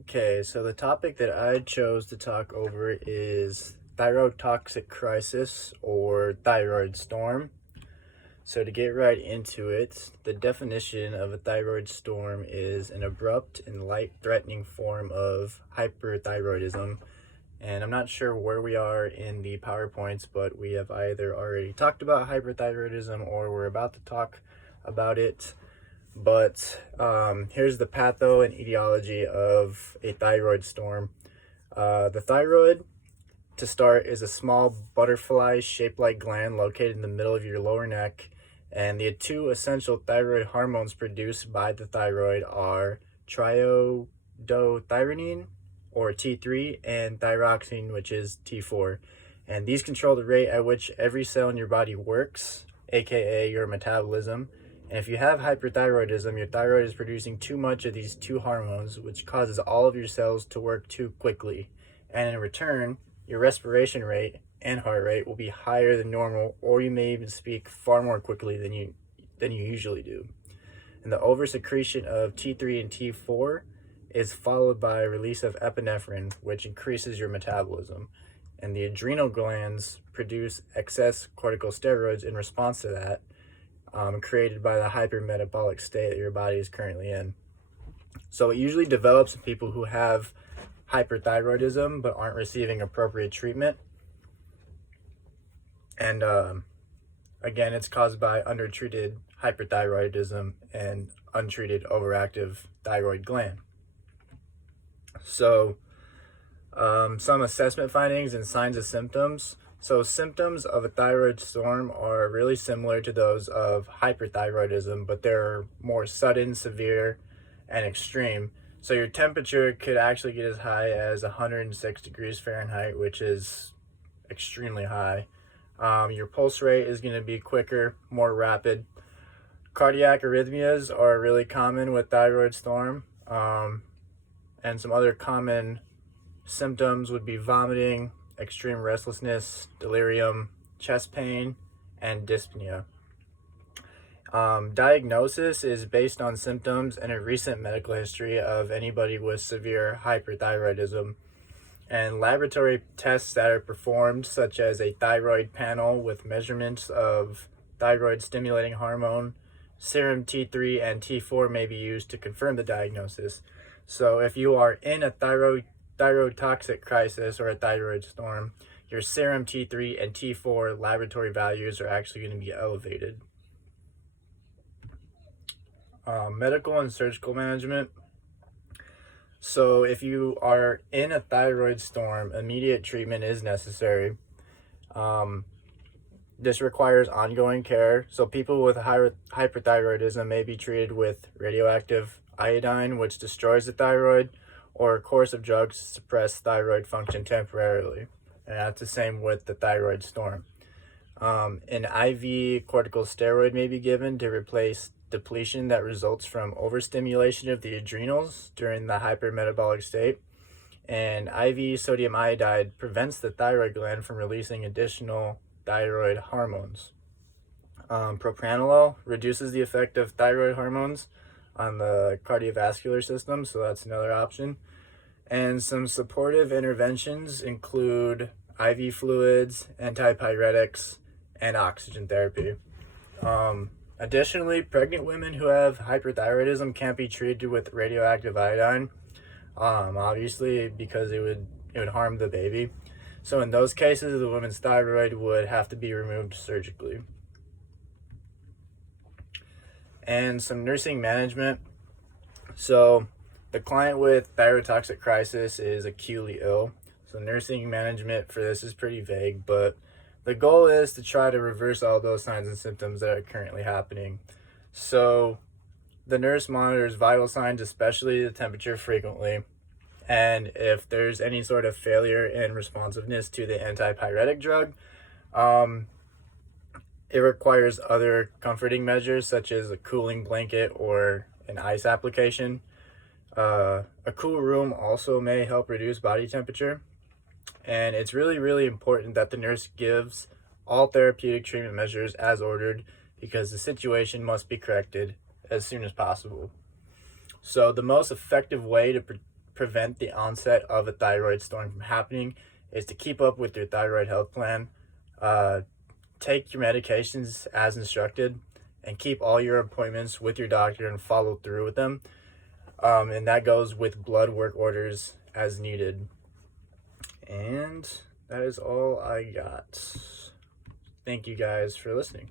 Okay, so the topic that I chose to talk over is thyrotoxic crisis or thyroid storm. So, to get right into it, the definition of a thyroid storm is an abrupt and life threatening form of hyperthyroidism. And I'm not sure where we are in the PowerPoints, but we have either already talked about hyperthyroidism or we're about to talk about it. But here's the patho and etiology of a thyroid storm. The thyroid, to start, is a small butterfly shaped like gland located in the middle of your lower neck. And the two essential thyroid hormones produced by the thyroid are triiodothyronine, or T3, and thyroxine, which is T4. And these control the rate at which every cell in your body works, aka your metabolism. And if you have hyperthyroidism, your thyroid is producing too much of these two hormones, which causes all of your cells to work too quickly. And in return, your respiration rate and heart rate will be higher than normal, or you may even speak far more quickly than you usually do. And the oversecretion of T3 and T4 is followed by release of epinephrine, which increases your metabolism. And the adrenal glands produce excess corticosteroids in response to that, created by the hypermetabolic state that your body is currently in. So it usually develops in people who have hyperthyroidism but aren't receiving appropriate treatment. And again, it's caused by undertreated hyperthyroidism and untreated overactive thyroid gland. So some assessment findings and signs and symptoms. So symptoms of a thyroid storm are really similar to those of hyperthyroidism, but they're more sudden, severe, and extreme. So your temperature could actually get as high as 106 degrees Fahrenheit, which is extremely high. Your pulse rate is going to be quicker, more rapid. Cardiac arrhythmias are really common with thyroid storm. And some other common symptoms would be vomiting, extreme restlessness, delirium, chest pain, and dyspnea. Diagnosis is based on symptoms and a recent medical history of anybody with severe hyperthyroidism. And laboratory tests that are performed, such as a thyroid panel with measurements of thyroid stimulating hormone, serum T3 and T4, may be used to confirm the diagnosis. So if you are in a thyrotoxic crisis or a thyroid storm, your serum T3 and T4 laboratory values are actually going to be elevated. Medical and surgical management. So if you are in a thyroid storm, immediate treatment is necessary. This requires ongoing care. So people with hyperthyroidism may be treated with radioactive iodine, which destroys the thyroid, or a course of drugs to suppress thyroid function temporarily. And that's the same with the thyroid storm. An IV corticosteroid may be given to replace depletion that results from overstimulation of the adrenals during the hypermetabolic state. And IV sodium iodide prevents the thyroid gland from releasing additional thyroid hormones. Propranolol reduces the effect of thyroid hormones on the cardiovascular system, so that's another option. And some supportive interventions include IV fluids, antipyretics, and oxygen therapy. Additionally, pregnant women who have hyperthyroidism can't be treated with radioactive iodine, obviously, because it would harm the baby. So in those cases, the woman's thyroid would have to be removed surgically. And some nursing management. So the client with thyrotoxic crisis is acutely ill. So nursing management for this is pretty vague, but the goal is to try to reverse all those signs and symptoms that are currently happening. So the nurse monitors vital signs, especially the temperature, frequently. And if there's any sort of failure in responsiveness to the antipyretic drug, it requires other comforting measures, such as a cooling blanket or an ice application. A cool room also may help reduce body temperature. And it's really, really important that the nurse gives all therapeutic treatment measures as ordered, because the situation must be corrected as soon as possible. So the most effective way to prevent the onset of a thyroid storm from happening is to keep up with your thyroid health plan, take your medications as instructed, and keep all your appointments with your doctor and follow through with them. And that goes with blood work orders as needed. And that is all I got. Thank you guys for listening.